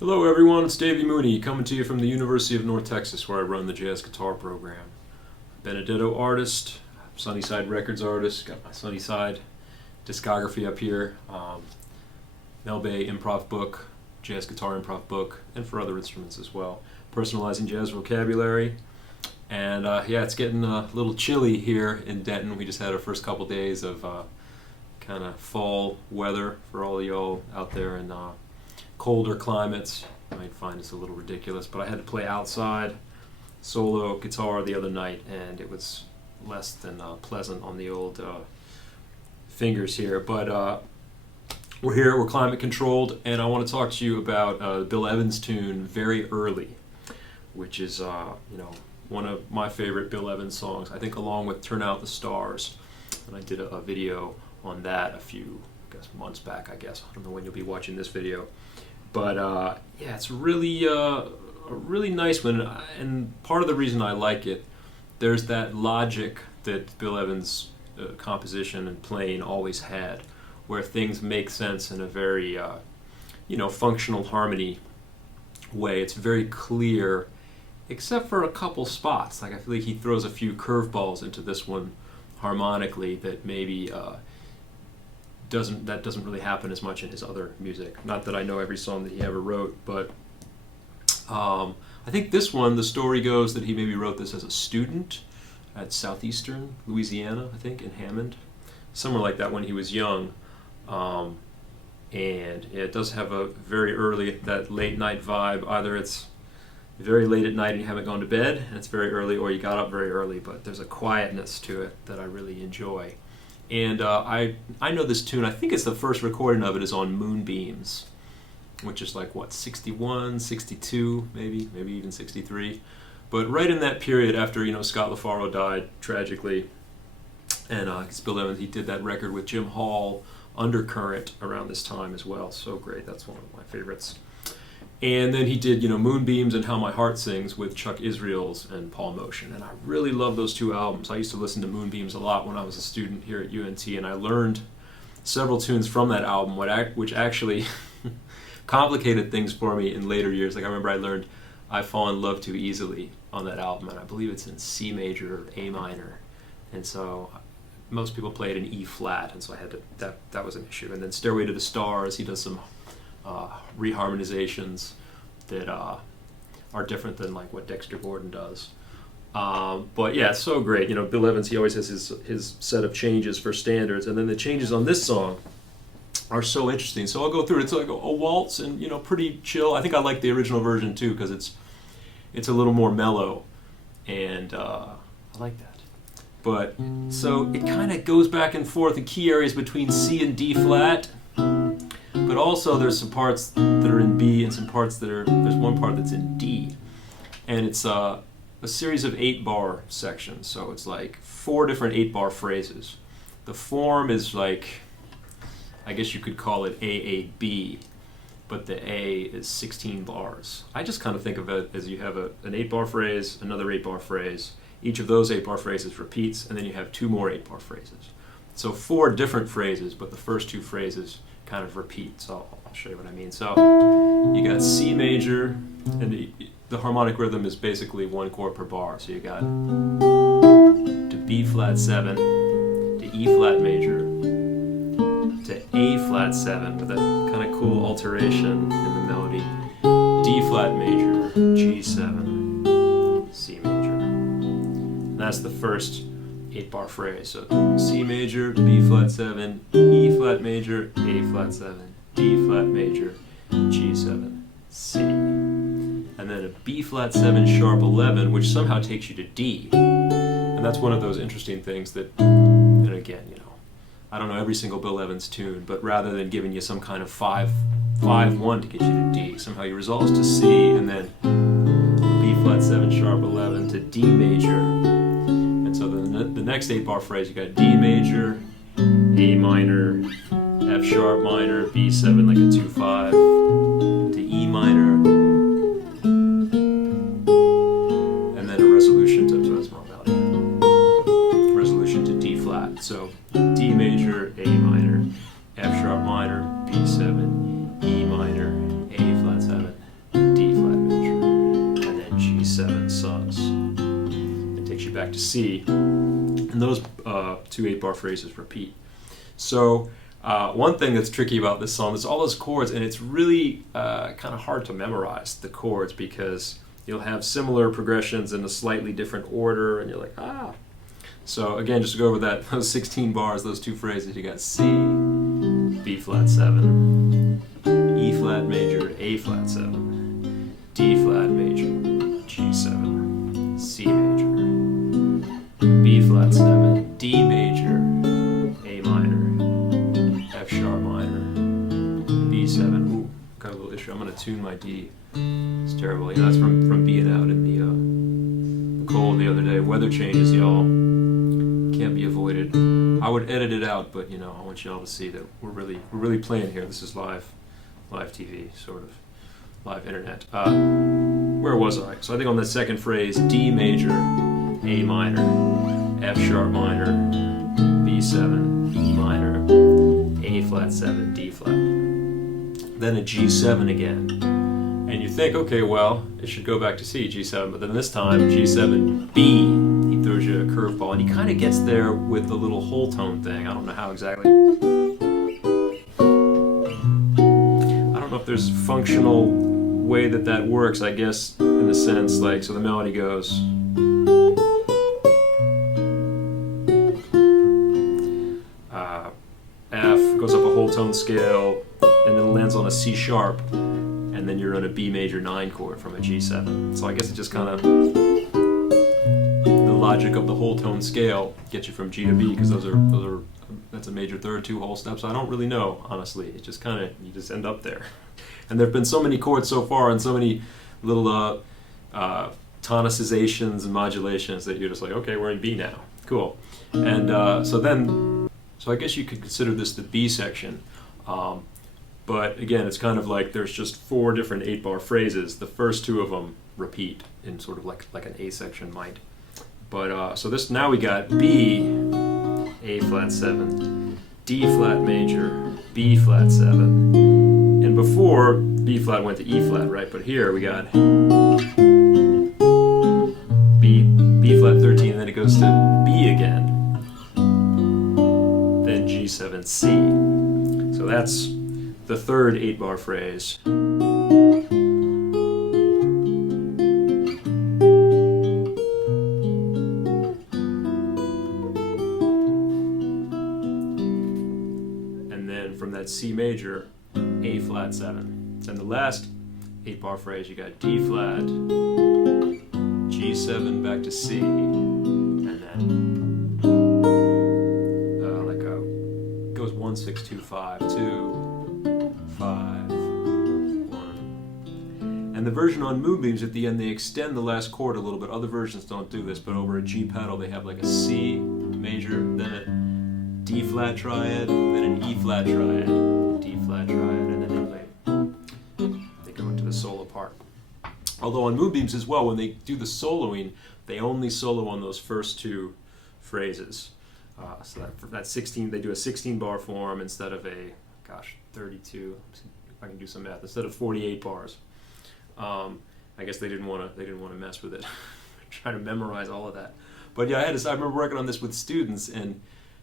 Hello everyone, it's Davy Mooney coming to you from the University of North Texas where I run the jazz guitar program. Benedetto artist, Sunnyside Records artist, got my Sunnyside discography up here, Melbay improv book, jazz guitar improv book, and for other instruments as well. Personalizing jazz vocabulary. And yeah, it's getting a little chilly here in Denton. We just had our first couple days of kind of fall weather for all of y'all out there in colder climates. You might find it's a little ridiculous, but I had to play outside solo guitar the other night, and it was less than pleasant on the old fingers here. But we're here, we're climate controlled, and I want to talk to you about Bill Evans' tune "Very Early," which is one of my favorite Bill Evans songs. I think along with "Turn Out the Stars," and I did a video on that a few months back. I don't know when you'll be watching this video. But yeah, it's really a really nice one, and part of the reason I like it, there's that logic that Bill Evans' composition and playing always had, where things make sense in a very functional harmony way. It's very clear, except for a couple spots. Like I feel like he throws a few curveballs into this one harmonically that maybe doesn't really happen as much in his other music. Not that I know every song that he ever wrote, but I think this one, the story goes that he maybe wrote this as a student at Southeastern Louisiana, I think, in Hammond, somewhere like that when he was young. And it does have a very early, that late night vibe. Either it's very late at night and you haven't gone to bed and it's very early, or you got up very early, but there's a quietness to it that I really enjoy. And I know this tune. I think it's the first recording of it is on Moonbeams, which is like, 61, 62, maybe even 63. But right in that period after, Scott LaFaro died tragically, and Bill Evans, he did that record with Jim Hall, Undercurrent, around this time as well. So great. That's one of my favorites. And then he did, Moonbeams and How My Heart Sings with Chuck Israels and Paul Motion. And I really love those two albums. I used to listen to Moonbeams a lot when I was a student here at UNT, and I learned several tunes from that album, which actually complicated things for me in later years. Like I remember I learned I Fall in Love Too Easily on that album, and I believe it's in C major or A minor. And so most people play it in E flat, and so I had to, that was an issue. And then Stairway to the Stars, he does some reharmonizations that are different than like what Dexter Gordon does. But yeah, it's so great. Bill Evans, he always has his set of changes for standards, and then the changes on this song are so interesting. So I'll go through it. It's like a waltz and pretty chill. I think I like the original version too because it's a little more mellow, and I like that. But so it kind of goes back and forth in key areas between C and D flat. But also there's some parts that are in B and some parts there's one part that's in D. And it's a series of 8-bar sections. So it's like 4 different 8-bar phrases. The form is like, I guess you could call it AAB, but the A is 16 bars. I just kind of think of it as you have an 8-bar phrase, another 8-bar phrase. Each of those 8-bar phrases repeats, and then you have 2 more 8-bar phrases. So 4 different phrases, but the first 2 phrases kind of repeat. So I'll show you what I mean. So you got C major, and the harmonic rhythm is basically 1 chord per bar. So you got to B flat 7, to E flat major, to A flat 7 with a kind of cool alteration in the melody, D flat major, G7, C major. And that's the first 8-bar phrase. So C major, B flat 7, E flat major, A flat 7, D flat major, G7, C. And then a B flat 7 sharp 11, which somehow takes you to D. And that's one of those interesting things that, and again, I don't know every single Bill Evans tune, but rather than giving you some kind of 5-1 to get you to D, somehow he resolves to C, and then B flat 7 sharp 11 to D major. So the next 8-bar phrase, you got D major, A minor, F sharp minor, B7 like a 2-5, to E minor, and then a resolution to, so that's more about it. Resolution to D flat. So D major, A minor, F sharp minor, B7, E minor, A flat 7, back to C, and those two 8-bar phrases repeat. So one thing that's tricky about this song is all those chords, and it's really kind of hard to memorize the chords because you'll have similar progressions in a slightly different order, and you're like, ah. So again, just to go over those 16 bars, those two phrases, you got C, B flat 7, E flat major, A flat 7, D flat major, G 7, C major, B flat 7, D major, A minor, F sharp minor, B 7. Ooh, got a little issue. I'm going to tune my D. It's terrible. You know, that's from being out in the cold the other day. Weather changes, y'all. Can't be avoided. I would edit it out, but you know, I want y'all to see that we're really playing here. This is live TV, sort of live internet. Where was I? So I think on the second phrase, D major, A minor, F sharp minor, B7, E minor, A flat 7, D flat. Then a G7 again. And you think, okay, well, it should go back to C, G7, but then this time, G7, B, he throws you a curveball, and he kind of gets there with the little whole tone thing. I don't know how exactly. I don't know if there's a functional way that works, I guess, in the sense, like, so the melody goes. F goes up a whole tone scale, and then lands on a C sharp. And then you're on a B major 9 chord from a G7. So I guess it just kind of, the logic of the whole tone scale gets you from G to B, because that's a major third, 2 whole steps. I don't really know, honestly. It just kind of, you just end up there. And there have been so many chords so far, and so many little tonicizations and modulations that you're just like, okay, we're in B now. Cool. And so I guess you could consider this the B section. But again, it's kind of like there's just 4 different 8-bar phrases. The first 2 of them repeat in sort of like an A section might. But so this, now we got B, A flat 7, D flat major, B flat 7. And before, B flat went to E flat, right? But here we got B flat 13, and then it goes to B again. Then G7, C. So that's the third 8-bar phrase. And then from that C major, A flat 7. And the last 8-bar phrase, you got D flat, G7 back to C, and then goes 1 6 2 5 2 5 1. And the version on Moonbeams at the end, they extend the last chord a little bit. Other versions don't do this, but over a G pedal they have like a C major, then a D flat triad, then an E flat triad, D flat triad, and then they go into the solo part. Although on Moonbeams as well, when they do the soloing, they only solo on those first 2 phrases. So that 16, they do a 16-bar form instead of a 32. If I can do some math, instead of 48 bars. I guess they didn't want to mess with it, try to memorize all of that. But yeah, I remember working on this with students and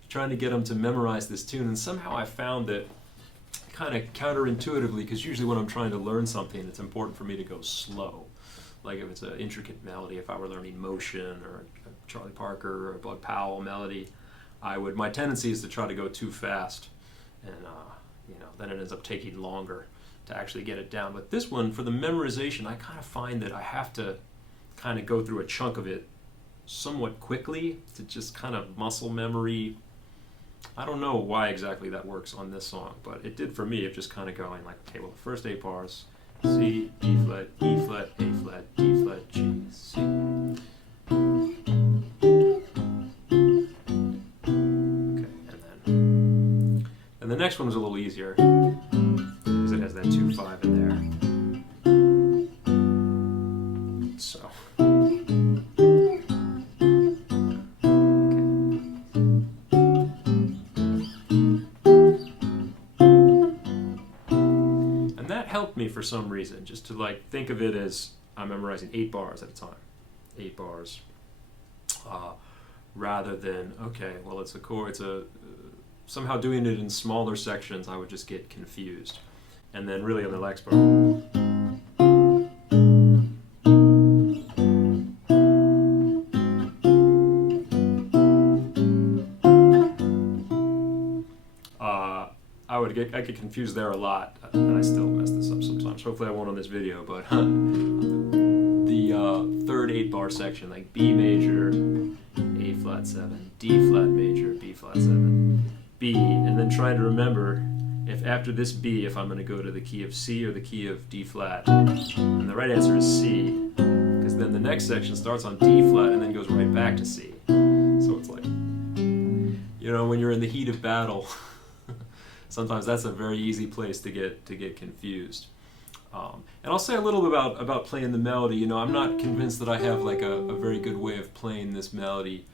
trying to get them to memorize this tune, and somehow I found that kind of counterintuitively, because usually when I'm trying to learn something, it's important for me to go slow. Like if it's an intricate melody, if I were learning Motion or a Charlie Parker or a Bud Powell melody, my tendency is to try to go too fast, and then it ends up taking longer to actually get it down. But this one, for the memorization, I kind of find that I have to kind of go through a chunk of it somewhat quickly to just kind of muscle memory. I don't know why exactly that works on this song, but it did for me, of just kind of going like, okay, well, the first 8 bars, C, E flat, E flat, A flat, D flat, G, C. And the next one was a little easier because it has that 2-5 in there. So, and that helped me for some reason, just to like think of it as I'm memorizing 8 bars at a time. 8 bars. rather than, okay, well, it's a chord, somehow doing it in smaller sections, I would just get confused. And then really on the next part, I get confused there a lot, and I still mess this up sometimes. Hopefully I won't on this video, but the third 8-bar section, like B major, A flat 7, D flat major, B flat 7, B, and then trying to remember if after this B, if I'm going to go to the key of C or the key of D flat. And the right answer is C, because then the next section starts on D flat and then goes right back to C. So it's like, when you're in the heat of battle, sometimes that's a very easy place to get confused. And I'll say a little bit about playing the melody. I'm not convinced that I have like a very good way of playing this melody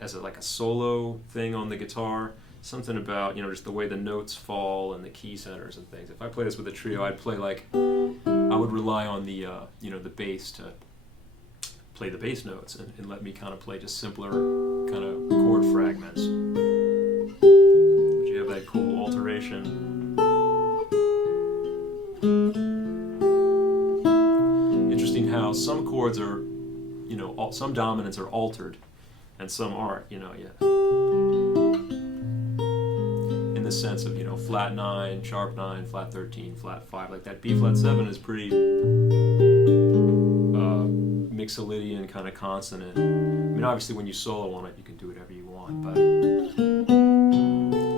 as like a solo thing on the guitar. Something about just the way the notes fall and the key centers and things. If I play this with a trio, I'd play like I would rely on the the bass to play the bass notes and let me kind of play just simpler kind of chord fragments. But you have that cool alteration. Interesting how some chords are, some dominants are altered and some aren't, In the sense of, flat 9, sharp 9, flat 13, flat 5, like that B flat 7 is pretty Mixolydian kind of consonant. I mean, obviously when you solo on it, you can do whatever you want, but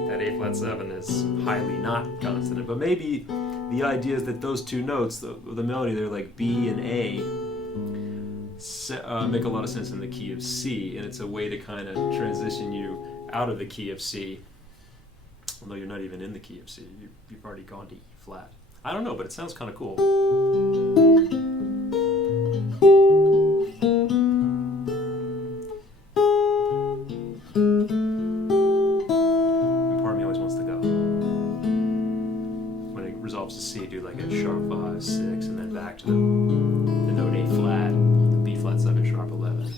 that A flat 7 is highly not consonant. But maybe the idea is that those two notes, the melody, they're like B and A, make a lot of sense in the key of C, and it's a way to kind of transition you out of the key of C, although you're not even in the key of C. You've already gone to E flat. I don't know, but it sounds kind of cool. And part of me always wants to go. When it resolves to C, do like a sharp 5, 6, and then back to the note A flat, the B flat 7, sharp 11.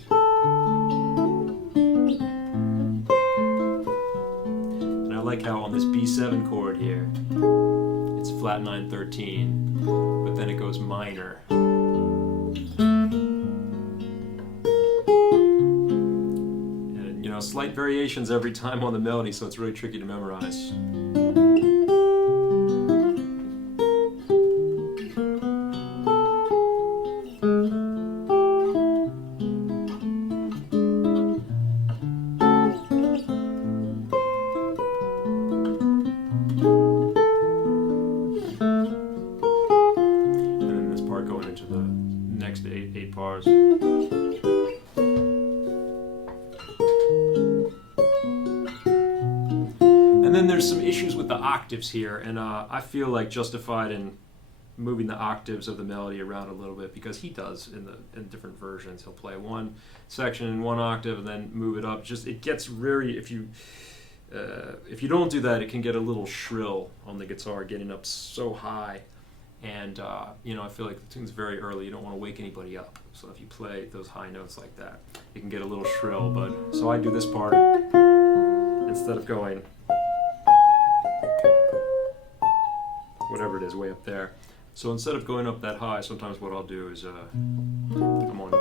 And I like how on this B7 chord here, it's flat 9, 13, but then it goes minor. And, slight variations every time on the melody, so it's really tricky to memorize. Eight bars. And then there's some issues with the octaves here, and I feel like justified in moving the octaves of the melody around a little bit, because he does in different versions. He'll play one section in one octave and then move it up. It gets very, if you don't do that, it can get a little shrill on the guitar, getting up so high. And I feel like the tune's very early. You don't want to wake anybody up. So if you play those high notes like that, it can get a little shrill. But so I do this part instead of going whatever it is way up there. So instead of going up that high, sometimes what I'll do is I'm on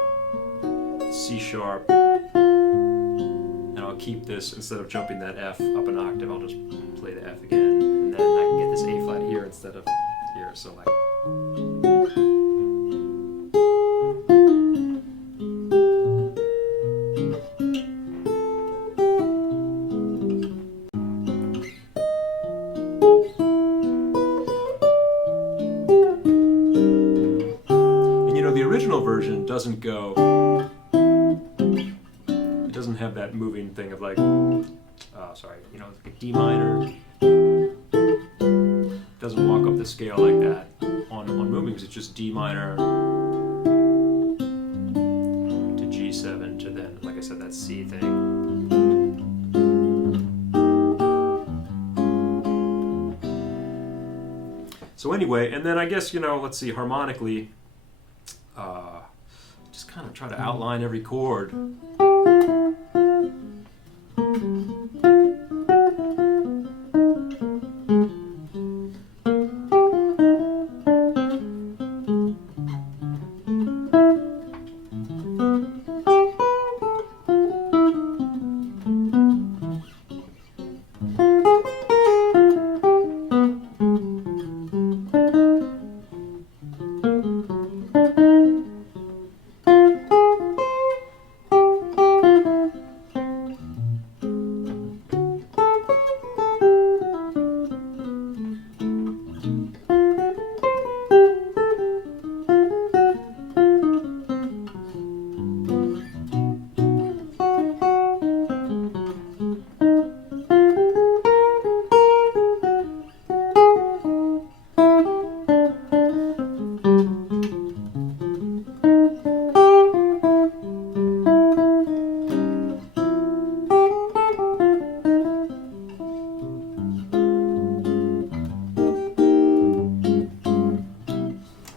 C sharp, and I'll keep this, instead of jumping that F up an octave, I'll just play the F again, and then I can get this A flat here instead of here. So like. The original version doesn't go, it doesn't have that moving thing of like, like D minor, doesn't walk up the scale like that on movings. It's just D minor to G7 to then, like I said, that C thing. So anyway, and then I guess, let's see, harmonically, just kind of try to outline every chord.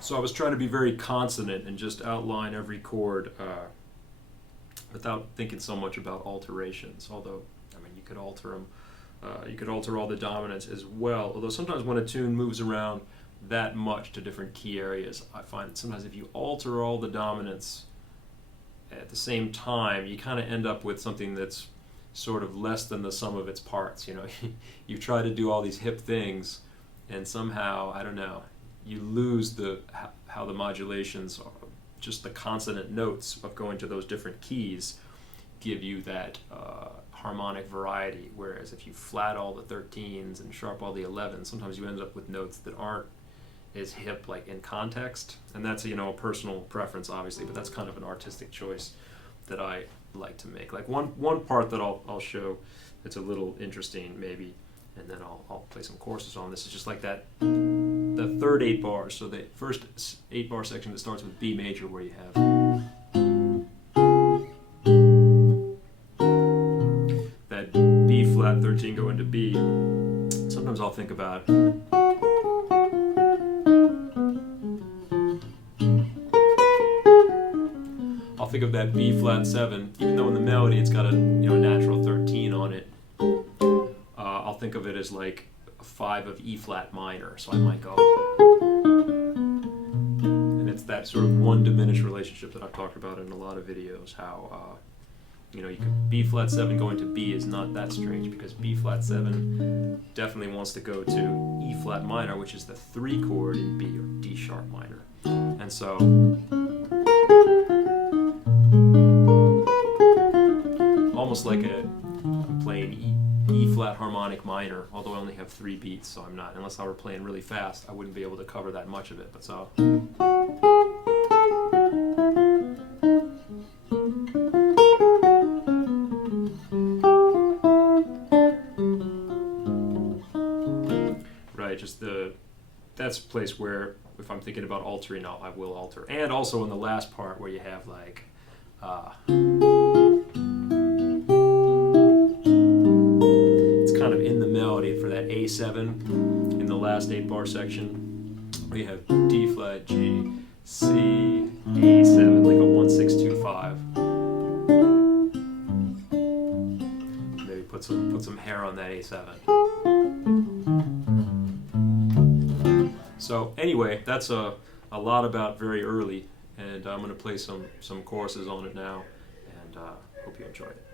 So I was trying to be very consonant and just outline every chord without thinking so much about alterations. Although, I mean, you could alter them. You could alter all the dominants as well. Although sometimes when a tune moves around that much to different key areas, I find that sometimes if you alter all the dominants at the same time, you kind of end up with something that's sort of less than the sum of its parts. You know, you try to do all these hip things, and somehow, I don't know, you lose how the modulations, just the consonant notes of going to those different keys, give you that harmonic variety. Whereas if you flat all the 13s and sharp all the 11s, sometimes you end up with notes that aren't as hip, like in context. And that's a personal preference, obviously, but that's kind of an artistic choice that I like to make. Like one part that I'll show that's a little interesting, maybe, and then I'll play some courses on this. It's just like that. The third 8 bars, so the first 8 bar section that starts with B major, where you have that B flat 13 go into B. Sometimes I'll think about of that B flat 7, even though in the melody it's got a natural 13 on it. I'll think of it as like a 5 of E flat minor, so I might go, and it's that sort of one diminished relationship that I've talked about in a lot of videos, how you could B flat 7 going to B is not that strange, because B flat 7 definitely wants to go to E flat minor, which is the 3 chord in B, or D sharp minor. And so almost like I'm playing E flat harmonic minor, although I only have 3 beats, so I'm not, unless I were playing really fast, I wouldn't be able to cover that much of it. But so right, just that's a place where if I'm thinking about altering, I will alter. And also in the last part where you have like kind of in the melody for that A7 in the last 8 bar section. We have D flat, G, C, A7, like a 1 6 2 5. Maybe put some hair on that A7. So anyway, that's a lot about very early, and I'm going to play some courses on it now, and hope you enjoyed it.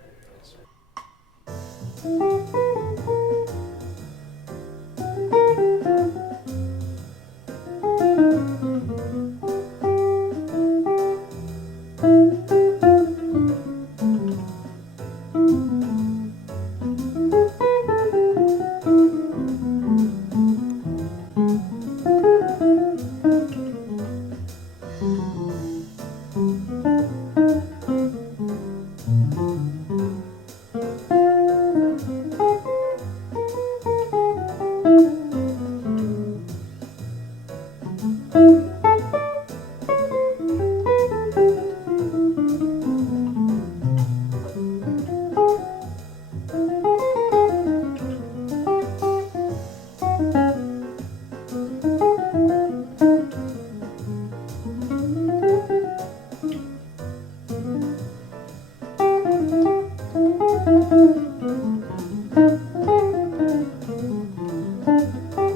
you.